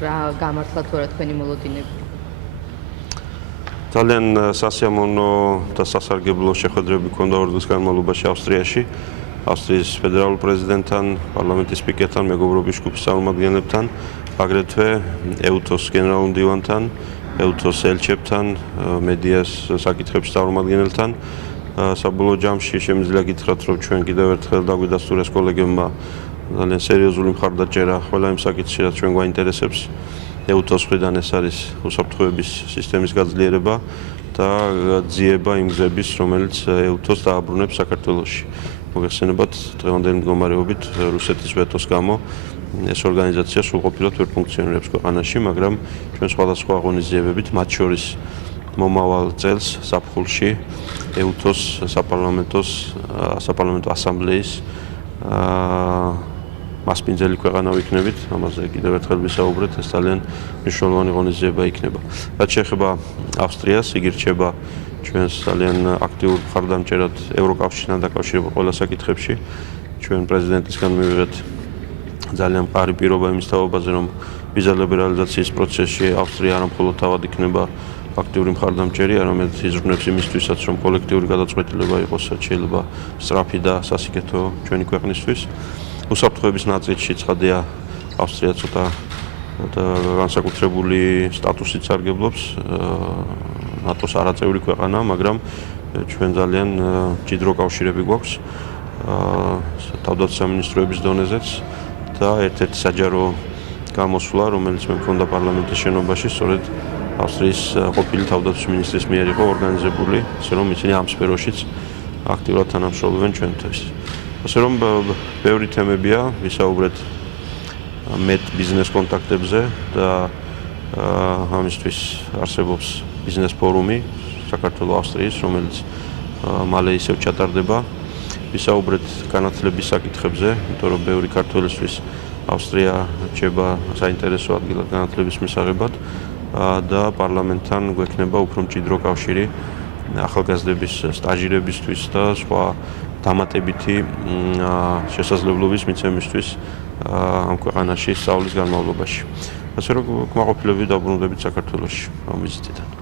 რა გამართლა თუ არა თქვენი მოლოდინები? ძალიან სასიამოვნო და სასარგებლო შეხვედრები ჰქონდა ორ დღის განმავლობაში ავსტრიაში. ავსტრიის ფედერალურ პრეზიდენტთან, პარლამენტის სპიკერთან, მეგობრობის ჯგუფის წარმომადგენლებთან, აგრეთვე EUTOS გენერალურ მდივანთან, EUTOS ელჩებთან, მედიას საკითხების წარმომადგენელთან. საბოლოო ჯამში შემიძლია გითხრათ, რომ ჩვენ კიდევ ერთხელ დაგვიდასტურეს კოლეგებმა ძალიან სერიოზული მხარდაჭერა ყველა იმ საკითხში, რაც ჩვენ გვაინტერესებს. EUTOS მხრიდან ეს არის უსაფრთხოების სისტემის გაძლიერება და ძიება იმ გზების, რომელიც EUTOS დააბრუნებს საქართველოში. მოგეხსენებათ, დღევანდელი მდგომარეობით რუსეთის ვეტოს გამო ეს ორგანიზაცია სრულყოფილად ვერ ფუნქციონირებს ქვეყანაში, მაგრამ ჩვენ სხვადასხვა ღონისძიებებით, მათ შორის მომავალ წელს ზაფხულში EUTOS საპარლამენტო ასამბლეის მასპინძელი ქვეყანა ვიქნებით, ამაზე კიდევ ერთხელ ვისაუბრეთ, ეს ძალიან მნიშვნელოვანი ღონისძიება იქნება. რაც შეეხება ავსტრიას, იგი რჩება ჩვენს ძალიან აქტიურ მხარდამჭერად ევროკავშირთან დაკავშირებულ ყველა საკითხებში. ჩვენ პრეზიდენტისგან მივიღეთ ძალიან მყარი პირობა იმის თაობაზე, რომ ვიზა ლიბერალიზაციის პროცესში ავსტრია არა მხოლოდ თავად იქნება აქტიური მხარდამჭერი, არამედ იზრუნებს იმისთვისაც, რომ კოლექტიური გადაწყვეტილება იყოს შეიძლება სწრაფი და სასიკეთო ჩვენი ქვეყნისთვის. უსაფრთხოების ნაწილში ცხადია ავსტრია ცოტა განსაკუთრებული სტატუსით სარგებლობს ნატოს არაწევრი ქვეყანა, მაგრამ ჩვენ ძალიან მჭიდრო კავშირები გვაქვს თავდაცვის სამინისტროების დონეზეც და ერთ-ერთი საჯარო გამოსვლა, რომელიც მე მქონდა პარლამენტის შენობაში, სწორედ ავსტრიის ყოფილი თავდაცვის მინისტრის მიერ იყო ორგანიზებული, ისე რომ ისინი ამ სფეროშიც აქტიურად თანამშრომლობენ ჩვენთვის. ასე რომ ბევრი თემებია, ვისაუბრეთ მეტ ბიზნეს კონტაქტებზე და ამისთვის არსებობს ბიზნეს ფორუმი საქართველოს-ავსტრიის, რომელიც მალე ისევ ჩატარდება. ვისაუბრეთ განათლების საკითხებზე, იმიტომ რომ ბევრი ქართველისთვის ავსტრია რჩება საინტერესო ადგილად განათლების მისაღებად და პარლამენტთან გვექნება უფრო მჭიდრო კავშირი ახალგაზრდების სტაჟირებისთვის და სხვა დამატებითი შესაძლებლობის მიცემისთვის ამ ქვეყანაში სწავლის განმავლობაში. ასე რომ, კმაყოფილებით დაბრუნდებით საქართველოში ამ ვიზიტიდან.